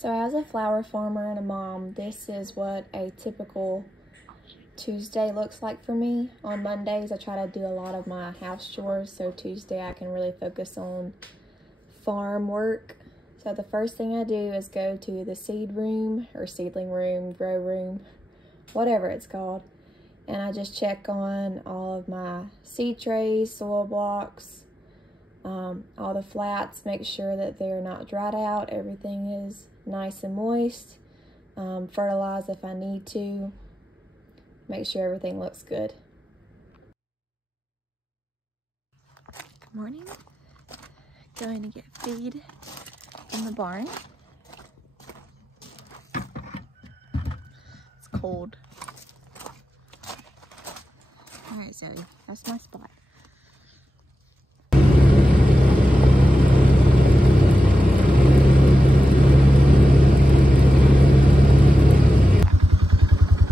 So as a flower farmer and a mom, this is what a typical Tuesday looks like for me. On Mondays, I try to do a lot of my house chores, so Tuesday I can really focus on farm work. So the first thing I do is go to the seed room or seedling room, grow room, whatever it's called. And I just check on all of my seed trays, soil blocks, all the flats, make sure that they're not dried out, everything is nice and moist, fertilize if I need to, make sure everything looks good. Good morning. Going to get feed in the barn. It's cold. All right, Zoe, that's my spot.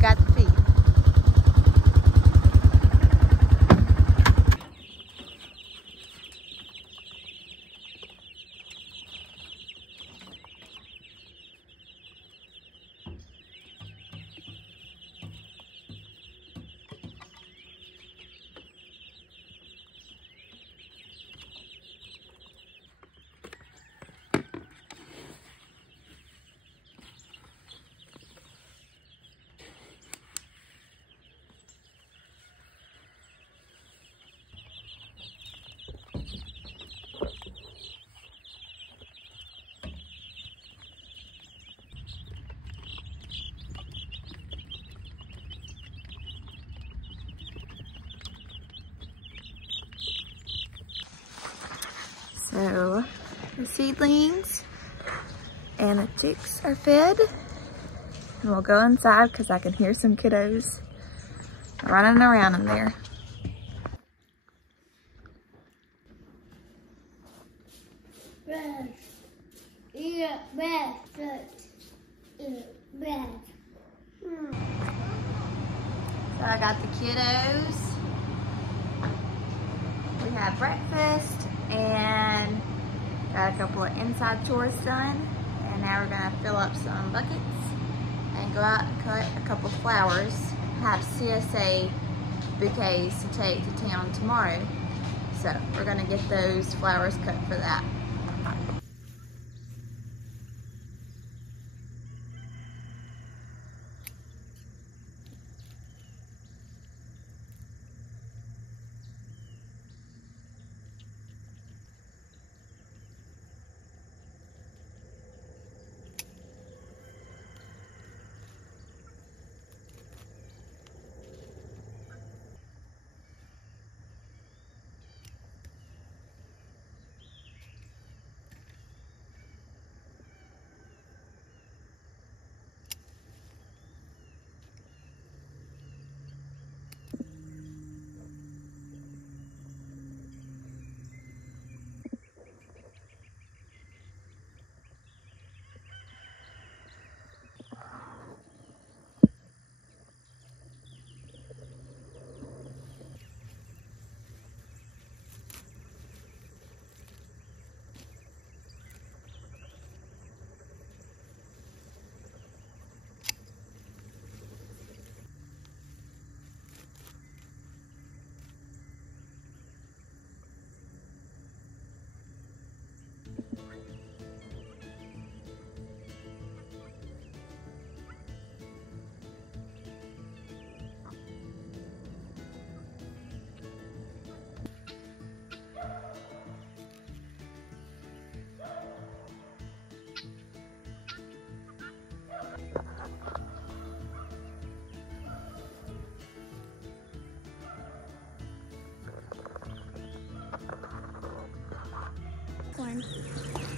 Got the feed. So the seedlings and the chicks are fed, and we'll go inside because I can hear some kiddos running around in there. So I got the kiddos. We had breakfast and got a couple of inside chores done. And now we're gonna fill up some buckets and go out and cut a couple flowers. Have CSA bouquets to take to town tomorrow. So we're gonna get those flowers cut for that.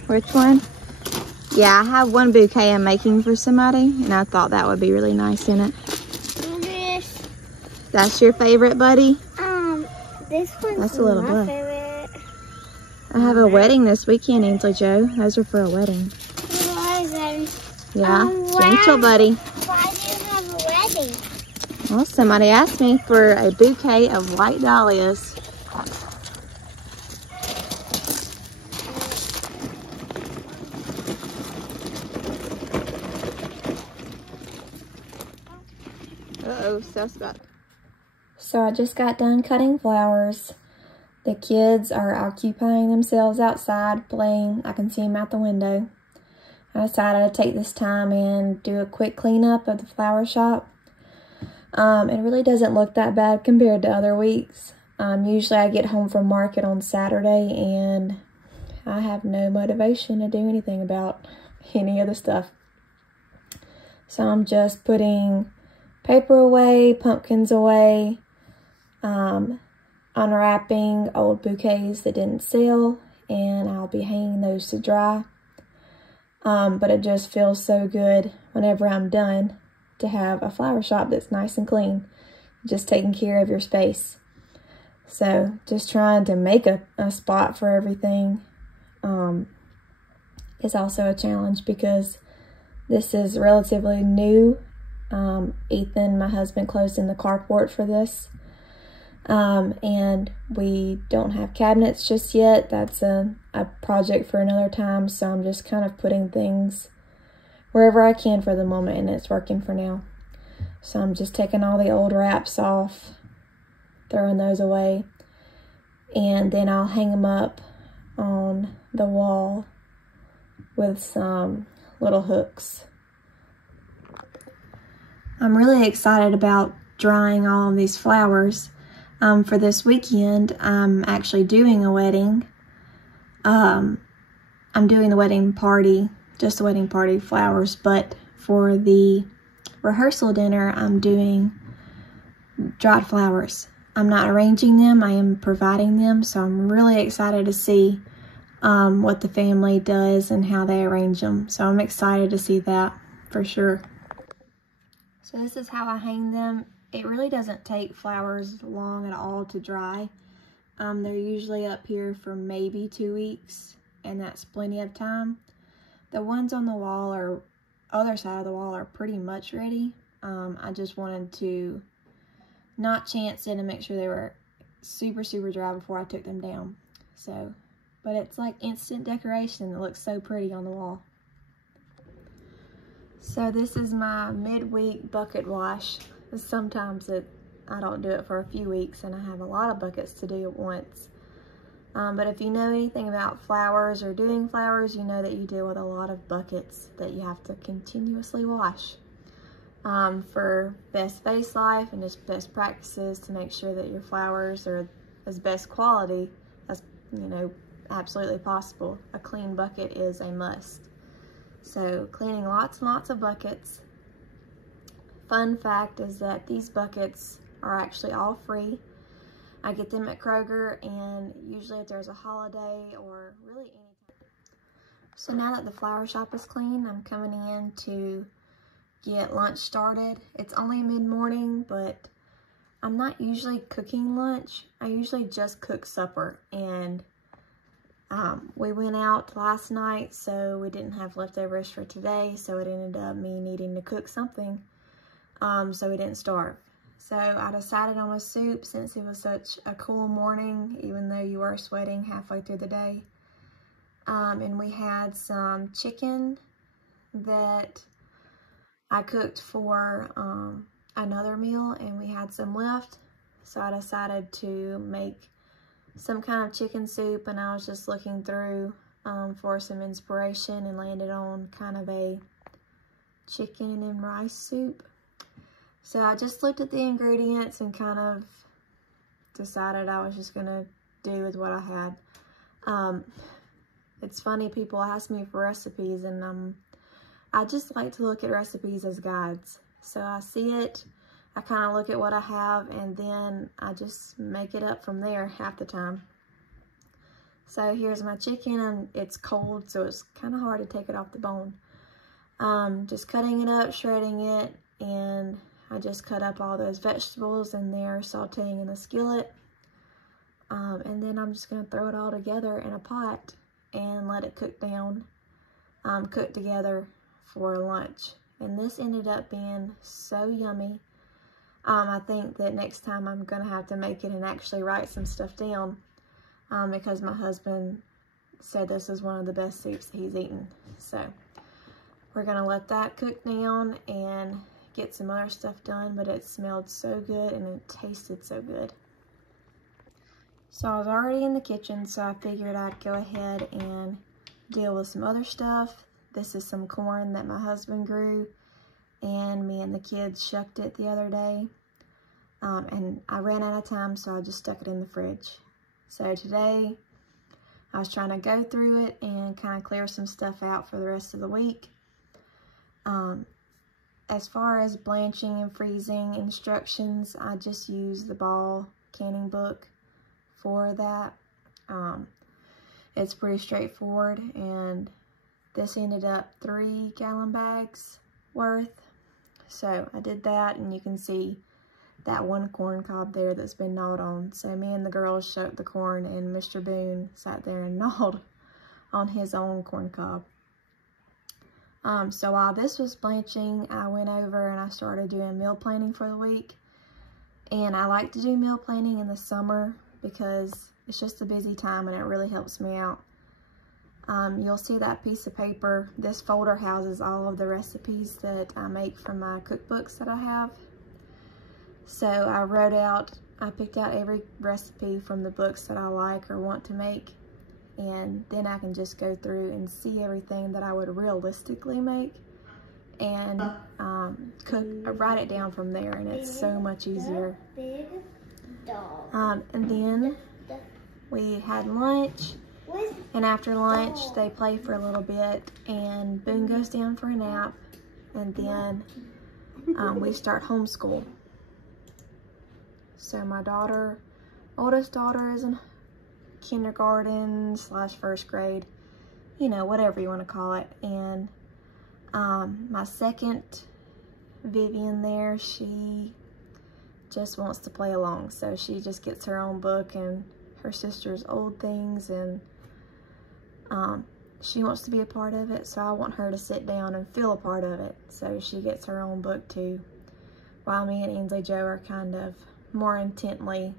Which one? Yeah, I have one bouquet I'm making for somebody, and I thought that would be really nice in it. This. That's your favorite, buddy? This one's That's a little my bud. favorite. I have a wedding this weekend, Ainsley Joe. Those are for a wedding. Yeah, gentle, buddy. Why do you have a wedding? Well, somebody asked me for a bouquet of white dahlias. Uh-oh, So I just got done cutting flowers. The kids are occupying themselves outside playing. I can see them out the window. I decided to take this time and do a quick cleanup of the flower shop. It really doesn't look that bad compared to other weeks. Usually I get home from market on Saturday and I have no motivation to do anything about any of the stuff. So I'm just putting paper away, pumpkins away, unwrapping old bouquets that didn't sell, and I'll be hanging those to dry. But it just feels so good whenever I'm done to have a flower shop that's nice and clean, just taking care of your space. So just trying to make a spot for everything is also a challenge because this is relatively new. Ethan, my husband, closed in the carport for this. And we don't have cabinets just yet. That's a project for another time. So I'm just kind of putting things wherever I can for the moment, and it's working for now. So I'm just taking all the old wraps off, throwing those away, and then I'll hang them up on the wall with some little hooks. I'm really excited about drying all of these flowers. For this weekend, I'm actually doing a wedding. I'm doing the wedding party, just the wedding party flowers, but for the rehearsal dinner, I'm doing dried flowers. I'm not arranging them, I am providing them, so I'm really excited to see what the family does and how they arrange them. So I'm excited to see that for sure. So this is how I hang them. It really doesn't take flowers long at all to dry. They're usually up here for maybe 2 weeks, and that's plenty of time. The ones on the wall or other side of the wall are pretty much ready. I just wanted to not chance it and make sure they were super dry before I took them down. So, but it's like instant decoration. It looks so pretty on the wall. So this is my midweek bucket wash. Sometimes I don't do it for a few weeks and I have a lot of buckets to do at once. But if you know anything about flowers or doing flowers, you know that you deal with a lot of buckets that you have to continuously wash. For best vase life and just best practices to make sure that your flowers are as best quality as, absolutely possible. A clean bucket is a must. So cleaning lots and lots of buckets. Fun fact is that these buckets are actually all free. I get them at Kroger, and usually if there's a holiday or really anything. So now that the flower shop is clean, I'm coming in to get lunch started. It's only mid-morning, but I'm not usually cooking lunch. I usually just cook supper, and we went out last night, so we didn't have leftovers for today, so it ended up me needing to cook something. So we didn't starve. So I decided on a soup since it was such a cool morning, even though you were sweating halfway through the day. And we had some chicken that I cooked for another meal, and we had some left. So I decided to make some kind of chicken soup, and I was just looking through for some inspiration and landed on kind of a chicken and rice soup. So I just looked at the ingredients and kind of decided I was just gonna do with what I had. It's funny, people ask me for recipes, and I just like to look at recipes as guides. So I see it, I kind of look at what I have, and then I just make it up from there half the time. So here's my chicken, and it's cold, so it's kind of hard to take it off the bone. Just cutting it up, shredding it, and I just cut up all those vegetables and they're sauteing in a skillet. And then I'm just going to throw it all together in a pot and let it cook down, cook together for lunch. And this ended up being so yummy. I think that next time I'm going to have to make it and actually write some stuff down because my husband said this is one of the best soups he's eaten. So we're going to let that cook down and get some other stuff done, but it smelled so good and it tasted so good. So I was already in the kitchen, so I figured I'd go ahead and deal with some other stuff. This is some corn that my husband grew, and me and the kids shucked it the other day. And I ran out of time, so I just stuck it in the fridge. So today, I was trying to go through it and kind of clear some stuff out for the rest of the week. As far as blanching and freezing instructions, I just use the Ball canning book for that. It's pretty straightforward, and this ended up 3-gallon bags worth. So I did that, and you can see that one corn cob there that's been gnawed on. So me and the girls shucked the corn, and Mr. Boone sat there and gnawed on his own corn cob. So while this was blanching, I went over and I started doing meal planning for the week. And I like to do meal planning in the summer because it's just a busy time and it really helps me out. You'll see that piece of paper. This folder houses all of the recipes that I make from my cookbooks that I have. So I picked out every recipe from the books that I like or want to make, and then I can just go through and see everything that I would realistically make and write it down from there, and it's so much easier. And then we had lunch, and after lunch they play for a little bit, and Boone goes down for a nap, and then we start homeschool. So my oldest daughter is in kindergarten / first grade, you know, whatever you want to call it. And my second, Vivian there, she just wants to play along. So she just gets her own book and her sister's old things, and she wants to be a part of it. So I want her to sit down and feel a part of it. So she gets her own book too, while me and Ainsley Joe are kind of more intently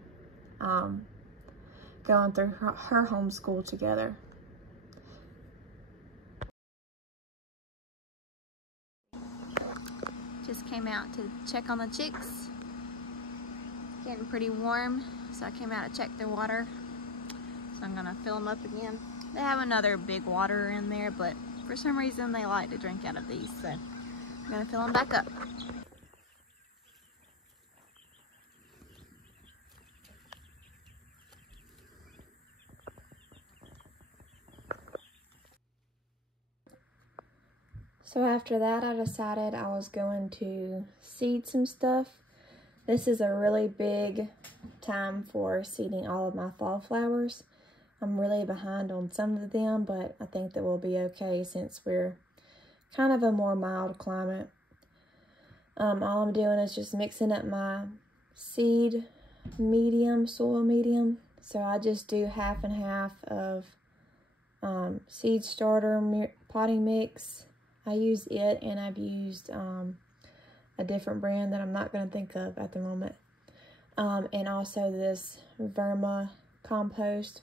going through her homeschool together. Just came out to check on the chicks. It's getting pretty warm, so I came out to check their water. So I'm gonna fill them up again. They have another big water in there, but for some reason they like to drink out of these, so I'm gonna fill them back up. So after that, I decided I was going to seed some stuff. This is a really big time for seeding all of my fall flowers. I'm really behind on some of them, but I think that we'll be okay since we're kind of a more mild climate. All I'm doing is just mixing up my seed medium, soil medium. So I just do half and half of seed starter potting mix. I use it, and I've used a different brand that I'm not going to think of at the moment. And also this Vermipost.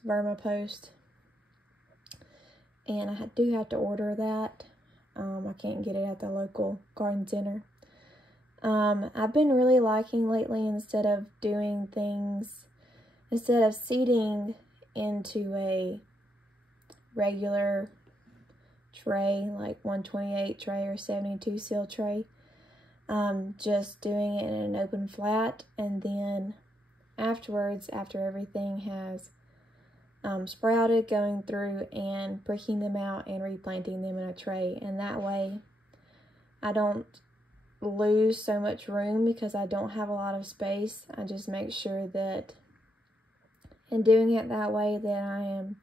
And I do have to order that. I can't get it at the local garden center. I've been really liking lately, instead of seeding into a regular tray, like 128 tray or 72 seal tray, just doing it in an open flat, and then afterwards, after everything has sprouted, going through and pricking them out and replanting them in a tray. And that way I don't lose so much room because I don't have a lot of space. I just make sure that in doing it that way that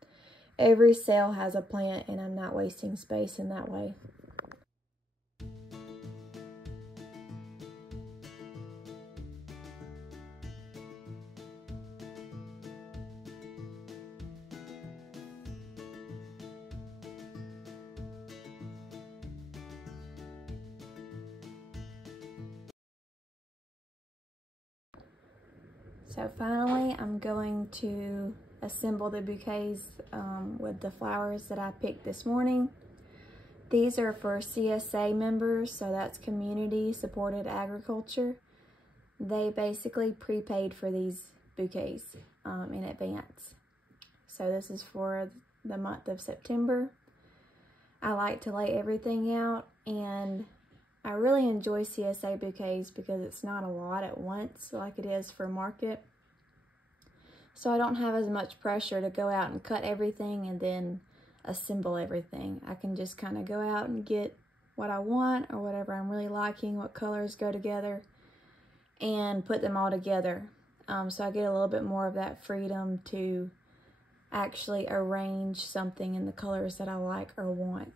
every cell has a plant, and I'm not wasting space in that way. So finally, I'm going to assemble the bouquets with the flowers that I picked this morning. These are for CSA members, so that's Community Supported Agriculture. They basically prepaid for these bouquets in advance. So this is for the month of September. I like to lay everything out, and I really enjoy CSA bouquets because it's not a lot at once like it is for market. So I don't have as much pressure to go out and cut everything and then assemble everything. I can just kind of go out and get what I want or whatever I'm really liking, what colors go together, and put them all together. So I get a little bit more of that freedom to actually arrange something in the colors that I like or want.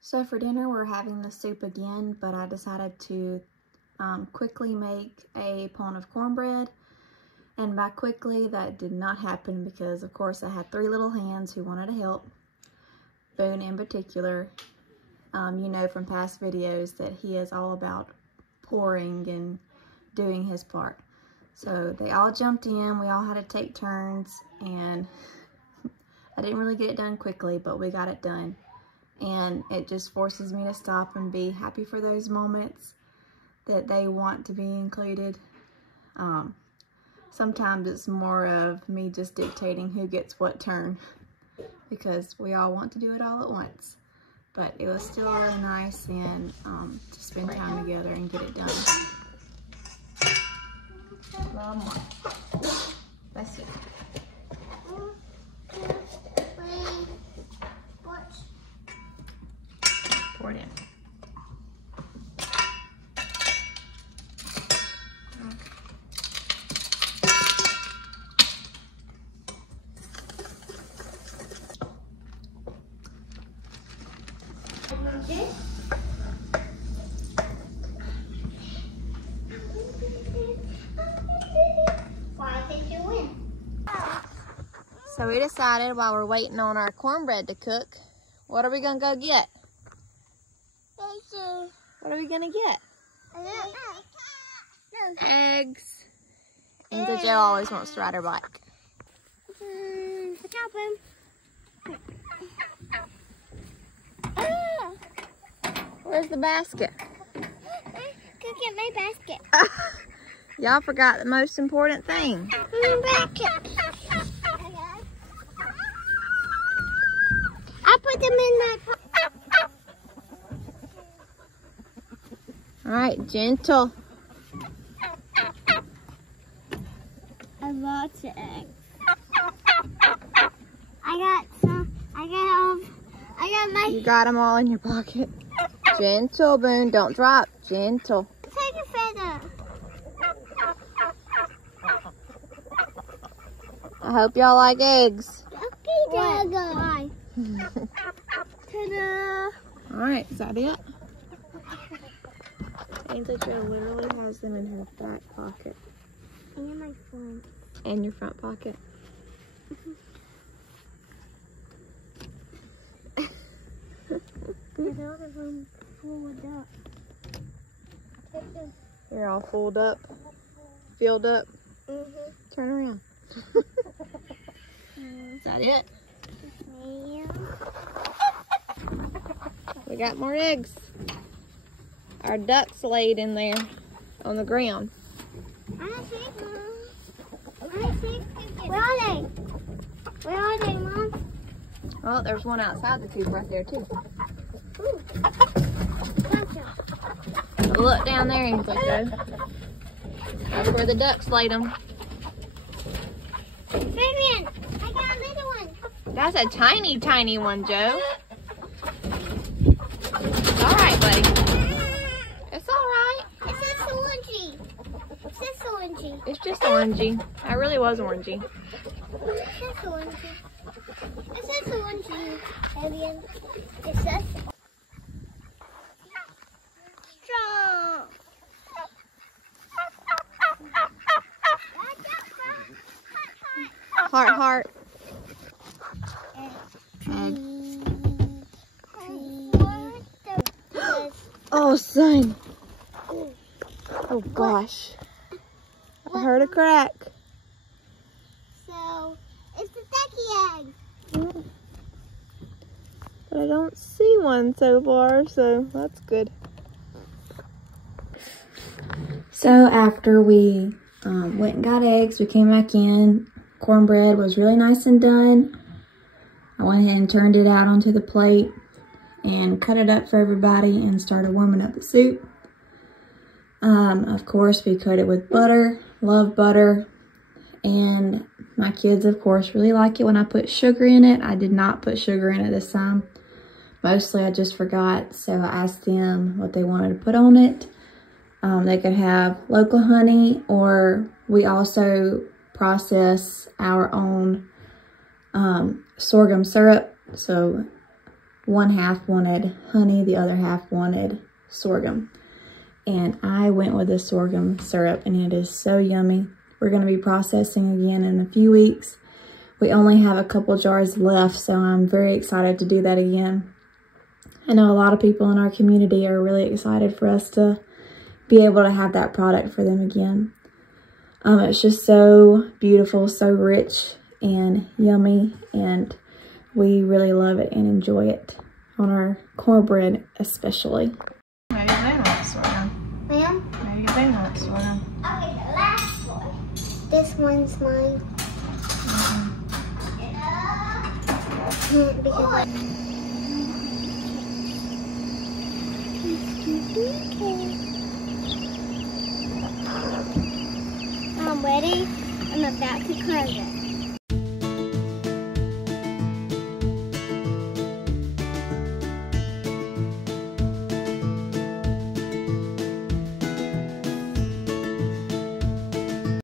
So for dinner, we're having the soup again, but I decided to quickly make a pone of cornbread. And by quickly, that did not happen because, of course, I had 3 little hands who wanted to help. Boone in particular. You know from past videos that he is all about pouring and doing his part. So they all jumped in, we all had to take turns, and I didn't really get it done quickly, but we got it done. And it just forces me to stop and be happy for those moments that they want to be included. Sometimes it's more of me just dictating who gets what turn because we all want to do it all at once. But it was still really nice and to spend time together and get it done. A little more. Let's see. Pour it in. So we decided while we're waiting on our cornbread to cook, what are we gonna go get? What are we gonna get? Eggs. And Joe always wants to ride her bike. Where's the basket? Go get my basket. Y'all forgot the most important thing. I put them in my pocket. All right. right, gentle. I lots of eggs. I got my. You got them all in your pocket. Gentle, Boone. Don't drop. Gentle. Take a feather. I hope y'all like eggs. Okay, Dagger. Ta-da. All right, is that it? Angel Joe literally has them in her back pocket. And in my phone. And your front pocket. There's all of them folded up. You're all fulled up, filled up. Turn around. Is that it? Yeah. We got more eggs. Our ducks laid in there on the ground. Where are they? Where are they, Mom? Oh, there's one outside the coop right there too. Ooh. Gotcha. Look down there, Ainsley Joe. That's where the ducks laid them. Fabian, I got a little one. That's a tiny, tiny one, Joe. It's all right, buddy. It's all right. It's just orangey. It's just orangey. It's just orangey. That really was orangey. It's just orangey. It's just orangey, Fabian. It's just strong. Heart, heart. Oh, son. Oh, gosh. I heard a crack. So, it's the ducky egg. But I don't see one so far, so that's good. So after we went and got eggs, we came back in. Cornbread was really nice and done. I went ahead and turned it out onto the plate and cut it up for everybody and started warming up the soup. Of course, we coat it with butter. Love butter. And my kids, of course, really like it when I put sugar in it. I did not put sugar in it this time. Mostly I just forgot, so I asked them what they wanted to put on it. They could have local honey, or we also process our own sorghum syrup. So one half wanted honey, the other half wanted sorghum. And I went with the sorghum syrup, and it is so yummy. We're going to be processing again in a few weeks. We only have a couple jars left, so I'm very excited to do that again. I know a lot of people in our community are really excited for us to be able to have that product for them again. It's just so beautiful, so rich and yummy, and we really love it and enjoy it on our cornbread especially. How you doing with sorghum? Ma'am? How you doing with sorghum? Okay, the last one. This one's mine. Because I'm ready. I'm about to close it.